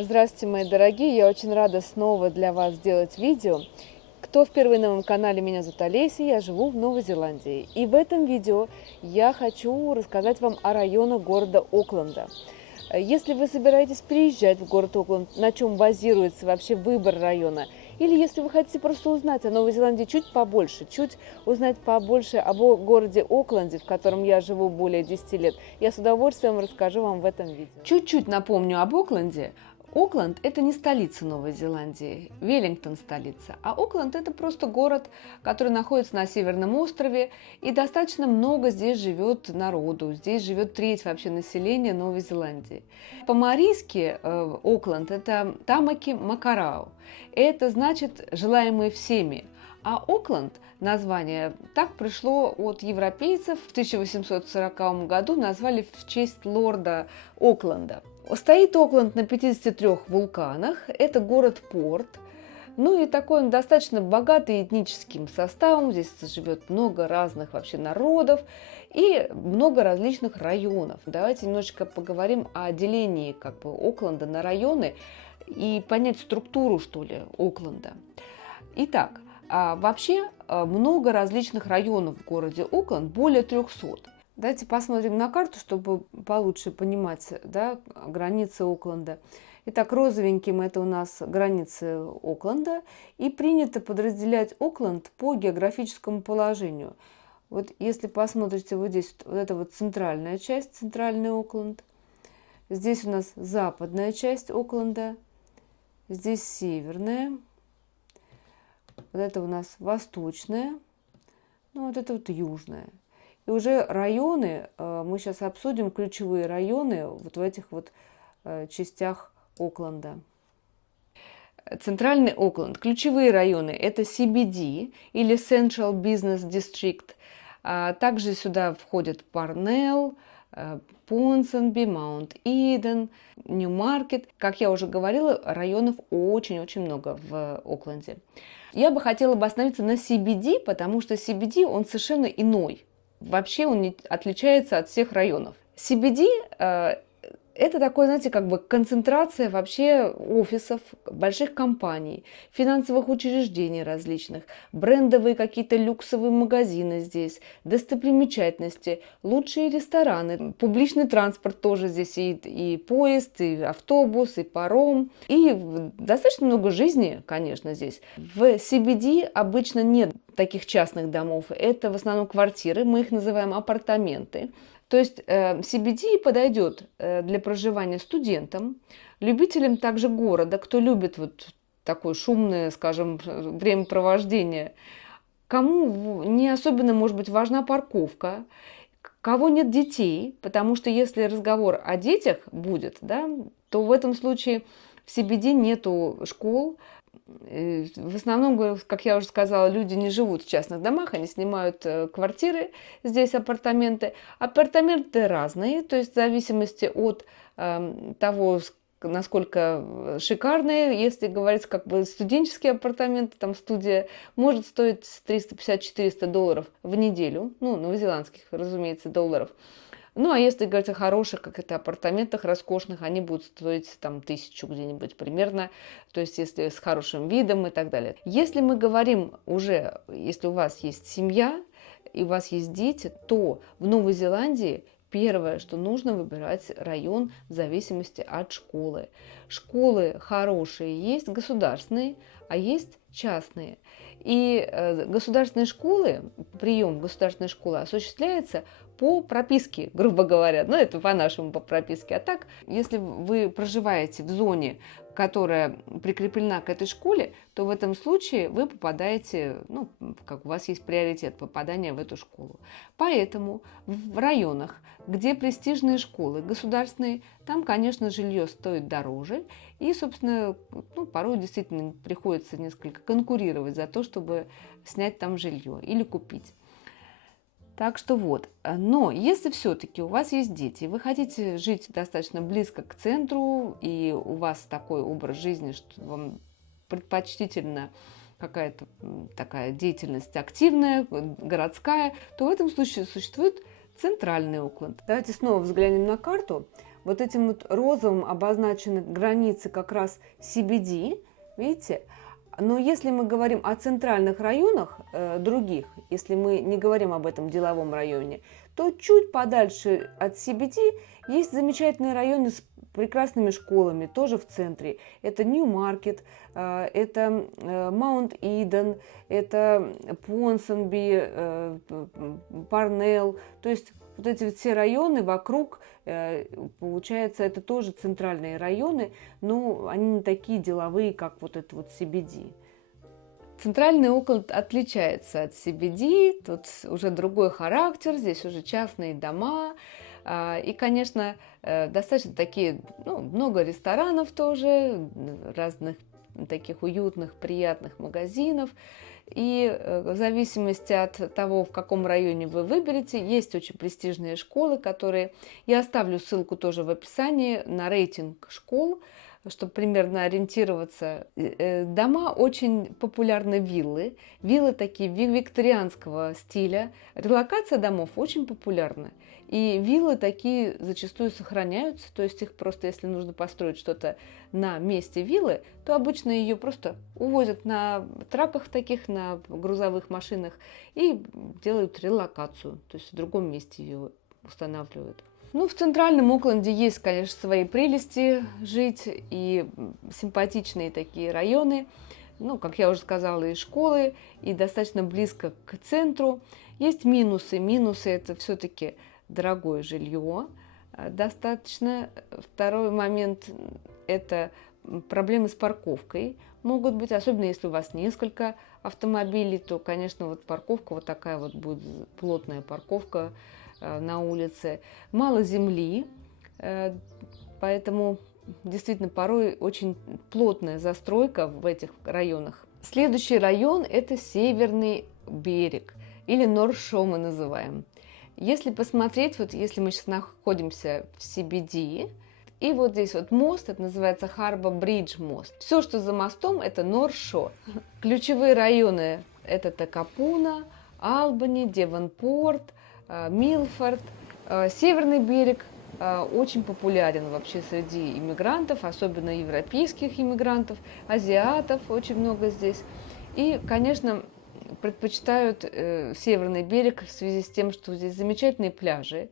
Здравствуйте, мои дорогие! Я очень рада снова для вас сделать видео. Кто впервые на моем канале, меня зовут Олеся, я живу в Новой Зеландии. И в этом видео я хочу рассказать вам о районах города Окленда. Если вы собираетесь приезжать в город Окленд, на чем базируется вообще выбор района, или если вы хотите просто узнать о Новой Зеландии чуть побольше, чуть узнать побольше об городе Окленде, в котором я живу более 10 лет, я с удовольствием расскажу вам в этом видео. Чуть-чуть напомню об Окленде. Окленд – это не столица Новой Зеландии, Веллингтон – столица, а Окленд – это просто город, который находится на Северном острове, и достаточно много здесь живет народу, здесь живет треть вообще населения Новой Зеландии. По-марийски Окленд – это Тамаки Макарау, это значит «желаемый всеми», а Окленд, название, так пришло от европейцев. В 1840 году назвали в честь лорда Окленда. Стоит Окленд на 53 вулканах, это город-порт. Ну и такой он достаточно богатый этническим составом, здесь живет много разных вообще народов и много различных районов. Давайте немножечко поговорим о делении Окленда на районы и понять структуру, что ли, Окленда. Итак, вообще много различных районов в городе Окленд, более 300. Давайте посмотрим на карту, чтобы получше понимать, да, границы Окленда. Итак, розовеньким это у нас границы Окленда. И принято подразделять Окленд по географическому положению. Вот если посмотрите вот здесь, вот это вот центральная часть, центральный Окленд. Здесь у нас западная часть Окленда. Здесь северная. Вот это у нас восточная. Ну, вот это вот южная. И уже районы, мы сейчас обсудим ключевые районы вот в этих вот частях Окленда. Центральный Окленд. Ключевые районы – это CBD или Central Business District. Также сюда входят Парнелл, Понсенби, Маунт-Иден, Нью-Маркет. Как я уже говорила, районов очень-очень много в Окленде. Я бы хотела остановиться на CBD, потому что CBD, он совершенно иной. Вообще он не отличается от всех районов. CBD это такое, знаете, концентрация вообще офисов, больших компаний, финансовых учреждений различных, брендовые какие-то люксовые магазины здесь, достопримечательности, лучшие рестораны, публичный транспорт тоже здесь, и поезд, и автобус, и паром, и достаточно много жизни, конечно, здесь. В CBD обычно нет таких частных домов, это в основном квартиры, мы их называем апартаменты. То есть CBD подойдет для проживания студентам, любителям также города, кто любит вот такое шумное, скажем, времяпровождение, кому не особенно, может быть, важна парковка, кого нет детей, потому что если разговор о детях будет, да, то в этом случае в CBD нету школ. В основном, как я уже сказала, люди не живут в частных домах, они снимают квартиры, здесь апартаменты. Апартаменты разные, то есть в зависимости от того, насколько шикарные. Если говорить студенческие апартаменты, там студия может стоить $350-400 в неделю, ну, новозеландских, разумеется, долларов. Ну, а если говорить о хороших апартаментах, роскошных, они будут стоить там 1000 где-нибудь примерно, то есть если с хорошим видом и так далее. Если мы говорим уже, если у вас есть семья и у вас есть дети, то в Новой Зеландии первое, что нужно выбирать район в зависимости от школы. Школы хорошие есть, государственные, а есть частные. И государственные школы, прием в государственной школы осуществляется по прописке, грубо говоря. Ну, это по-нашему по прописке. А так, если вы проживаете в зоне, которая прикреплена к этой школе, то в этом случае вы попадаете, ну, как у вас есть приоритет попадания в эту школу. Поэтому в районах, где престижные школы государственные, там, конечно, жилье стоит дороже. И, собственно, ну, порой действительно приходится несколько конкурировать за то, чтобы снять там жилье или купить. Так что вот, но если все-таки у вас есть дети, вы хотите жить достаточно близко к центру, и у вас такой образ жизни, что вам предпочтительно какая-то такая деятельность активная, городская, то в этом случае существует центральный Окленд. Давайте снова взглянем на карту. вот этим вот розовым обозначены границы как раз CBD, видите? Но если мы говорим о центральных районах других, если мы не говорим об этом деловом районе, то чуть подальше от CBD есть замечательные районы с прекрасными школами, тоже в центре. Это Нью-Маркет, это Маунт-Иден, это Понсенби, Парнелл. То есть вот эти все районы вокруг, получается, это тоже центральные районы, но они не такие деловые, как вот это вот CBD. Центральный Окленд отличается от CBD, тут уже другой характер, здесь уже частные дома. И, конечно, достаточно такие, много ресторанов тоже, разных таких уютных, приятных магазинов. И в зависимости от того, в каком районе вы выберете, есть очень престижные школы, которые... Я оставлю ссылку тоже в описании на рейтинг школ, чтобы примерно ориентироваться. Дома очень популярны виллы. Виллы такие викторианского стиля. Релокация домов очень популярна. И виллы такие зачастую сохраняются, то есть их просто, если нужно построить что-то на месте виллы, то обычно ее просто увозят на траках таких, на грузовых машинах и делают релокацию, то есть в другом месте ее устанавливают. В центральном Окленде есть, конечно, свои прелести жить и симпатичные такие районы, как я уже сказала, и школы, и достаточно близко к центру. Есть минусы. Минусы – это все-таки дорогое жилье достаточно. Второй момент – это проблемы с парковкой. Могут быть, особенно если у вас несколько автомобилей, то, конечно, парковка вот такая вот будет плотная парковка на улице. Мало земли, поэтому действительно порой очень плотная застройка в этих районах. Следующий район – это Северный берег, или Норth-Шор мы называем. Если посмотреть, если мы сейчас находимся в CBD, и вот здесь мост, это называется Harbor Bridge мост. Все, что за мостом, это Норth-Шор. Ключевые районы – это Такапуна, Албани, Девонпорт, Милфорд. Северный берег очень популярен вообще среди иммигрантов, особенно европейских иммигрантов, азиатов очень много здесь. И, конечно, предпочитают Северный берег в связи с тем, что здесь замечательные пляжи,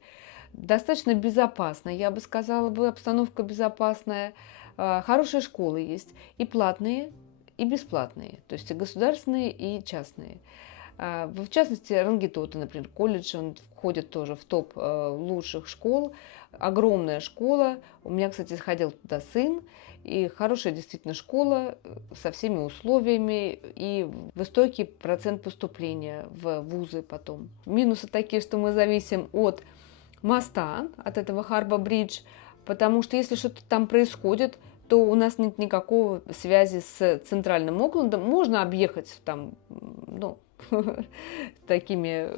достаточно безопасно, я бы сказала, обстановка безопасная, хорошие школы есть, и платные, и бесплатные, то есть и государственные, и частные. В частности, Рангитота, например, колледж, он входит тоже в топ лучших школ, огромная школа, у меня, кстати, ходил туда сын, и хорошая действительно школа со всеми условиями и высокий процент поступления в вузы потом. Минусы такие, что мы зависим от моста, от этого Harbor Bridge, потому что если что-то там происходит, то у нас нет никакой связи с центральным Оклендом. Можно объехать там, такими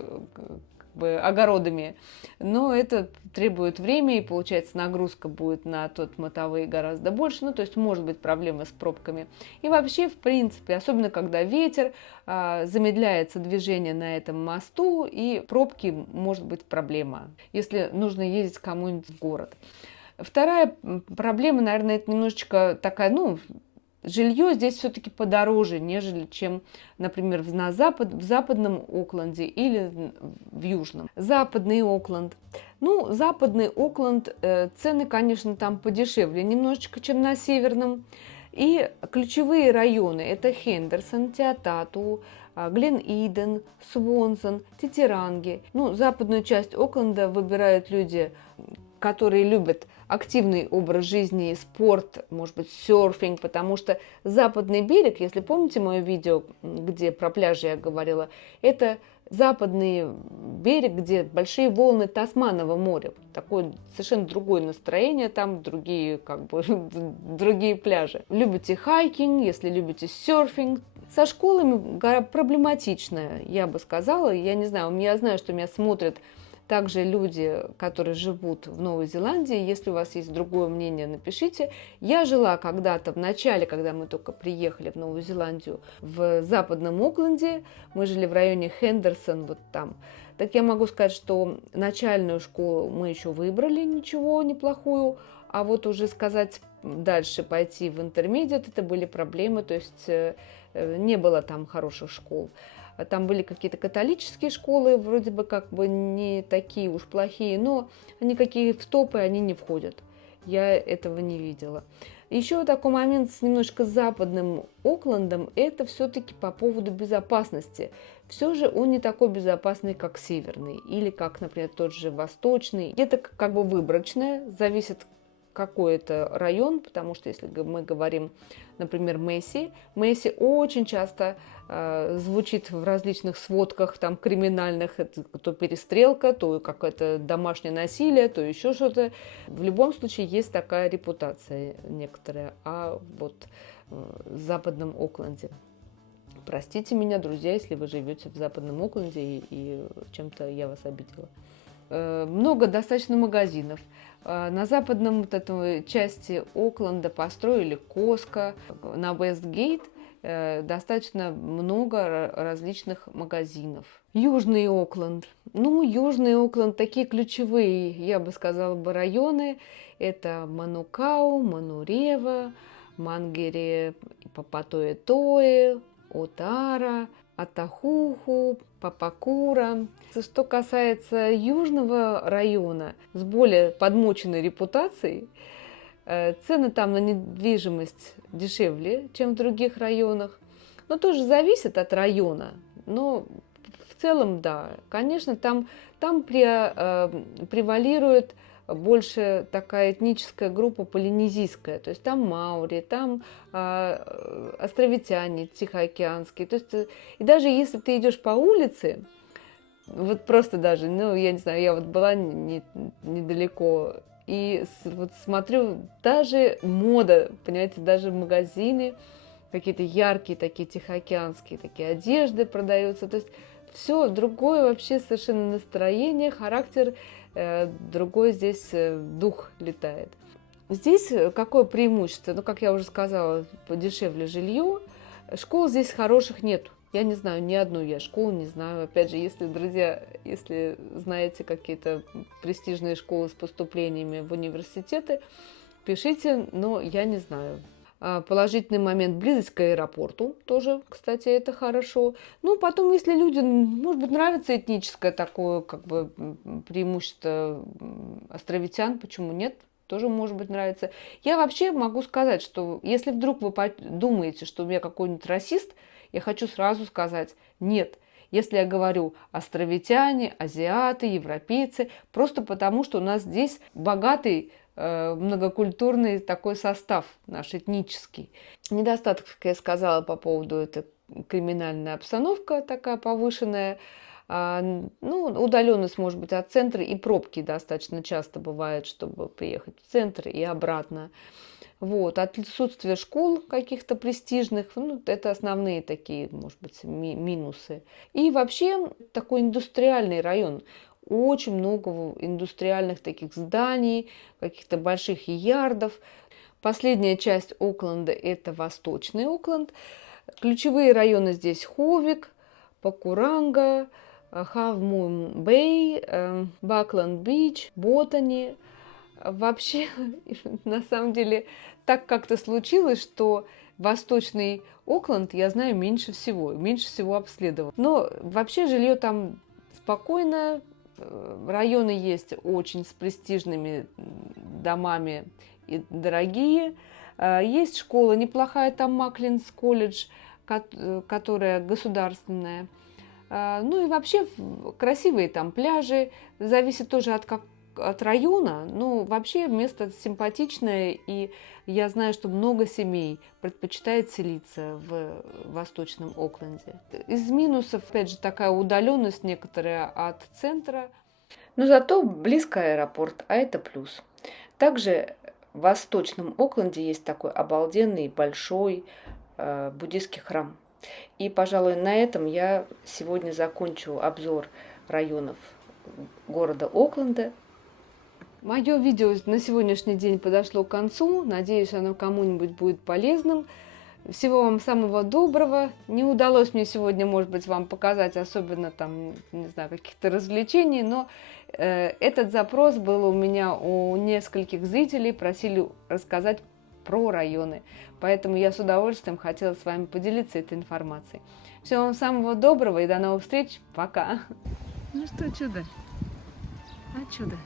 огородами, но это требует времени, и получается нагрузка будет на тот мотовые гораздо больше, то есть может быть проблемы с пробками. И вообще, в принципе, особенно когда ветер, замедляется движение на этом мосту, и пробки может быть проблема, если нужно ездить кому-нибудь в город. Вторая проблема, наверное, это немножечко такая, жилье здесь все-таки подороже, нежели чем, например, в западном Окленде или в южном. Западный Окленд. Западный Окленд, цены, конечно, там подешевле немножечко, чем на северном. И ключевые районы – это Хендерсон, Теотату, Глен-Иден, Свонсон, Титиранги. Западную часть Окленда выбирают люди, которые любят активный образ жизни, спорт, может быть, серфинг, потому что западный берег, если помните мое видео, где про пляжи я говорила, это западный берег, где большие волны Тасманового моря. Такое совершенно другое настроение, там другие, другие пляжи. Любите хайкинг, если любите серфинг. Со школами проблематично, я бы сказала. Я не знаю, я знаю, что меня смотрят Также люди, которые живут в Новой Зеландии, если у вас есть другое мнение, напишите. Я жила когда-то в начале, когда мы только приехали в Новую Зеландию, в Западном Окленде. Мы жили в районе Хендерсон, вот там. Так я могу сказать, что начальную школу мы еще выбрали, ничего, неплохую. А вот уже сказать дальше пойти в интермедиат, это были проблемы, то есть не было там хороших школ. Там были какие-то католические школы, вроде бы как бы не такие уж плохие, но никакие в топы они не входят. Я этого не видела. Еще такой момент с немножко западным Оклендом, это все-таки по поводу безопасности. Все же он не такой безопасный, как северный, или как, например, тот же восточный. Это как бы выборочное, зависит какой это район, потому что если мы говорим, например, Месси очень часто звучит в различных сводках там криминальных, это то перестрелка, то какое-то домашнее насилие, то еще что-то. В любом случае есть такая репутация некоторая, а вот в Западном Окленде. Простите меня, друзья, если вы живете в Западном Окленде и чем-то я вас обидела. Много достаточно магазинов. На западном вот этой части Окленда построили Costco, на Вестгейт достаточно много различных магазинов. Южный Окленд. Ну, Южный Окленд, такие ключевые, я бы сказала, районы. Это Манукау, Манурева, Мангере, Папатоэ-Тоэ, Отара, Атахуху, Папакура. Что касается южного района с более подмоченной репутацией, цены там на недвижимость дешевле, чем в других районах. Но тоже зависит от района. Но в целом, да, конечно, там превалирует больше такая этническая группа полинезийская. То есть там маори, там островитяне тихоокеанские. То есть, и даже если ты идешь по улице, вот просто даже, ну, я не знаю, я вот была недалеко, и вот смотрю, даже мода, понимаете, даже магазины, какие-то яркие такие тихоокеанские такие одежды продаются. То есть все другое вообще совершенно настроение, характер, другой здесь дух летает. Здесь какое преимущество? Ну, как я уже сказала, подешевле жилье. Школ здесь хороших нет. Я не знаю, ни одну я школу не знаю. Опять же, если, друзья, если знаете какие-то престижные школы с поступлениями в университеты, пишите, но я не знаю. Положительный момент — близость к аэропорту, тоже, кстати, это хорошо. Ну, потом, если людям, может быть, нравится этническое такое, как бы, преимущество островитян, почему нет? Тоже, может быть, нравится. Я вообще могу сказать, что если вдруг вы думаете, что я какой-нибудь расист, я хочу сразу сказать: нет. Если я говорю островитяне, азиаты, европейцы, просто потому, что у нас здесь богатый многокультурный такой состав наш этнический. Недостаток, как я сказала, по поводу этой криминальная обстановка такая повышенная. Ну, удаленность, может быть, от центра, и пробки достаточно часто бывает, чтобы приехать в центр и обратно. Вот. Отсутствие школ каких-то престижных, ну, это основные такие, может быть, минусы. И вообще такой индустриальный район. Очень много индустриальных таких зданий, каких-то больших ярдов. Последняя часть Окленда — это Восточный Окленд. Ключевые районы здесь: Ховик, Пакуранга, Халф-Мун-Бэй, Бакленд-Бич, Ботани. Вообще, на самом деле, так как-то случилось, что Восточный Окленд я знаю меньше всего обследовала. Но вообще жилье там спокойно, районы есть очень с престижными домами и дорогие. Есть школа неплохая, там Маклинс колледж, которая государственная. Ну и вообще красивые там пляжи, зависит тоже от района, но вообще место симпатичное, и я знаю, что много семей предпочитает селиться в Восточном Окленде. Из минусов, опять же, такая удаленность некоторая от центра, но зато близко аэропорт, а это плюс. Также в Восточном Окленде есть такой обалденный большой буддийский храм. И, пожалуй, на этом я сегодня закончу обзор районов города Окленда. Мое видео на сегодняшний день подошло к концу. Надеюсь, оно кому-нибудь будет полезным. Всего вам самого доброго. Не удалось мне сегодня, может быть, вам показать особенно там, не знаю, каких-то развлечений, но этот запрос был у меня у нескольких зрителей, просили рассказать про районы. Поэтому я с удовольствием хотела с вами поделиться этой информацией. Всего вам самого доброго и до новых встреч. Пока. Ну что, чудо? А чудо?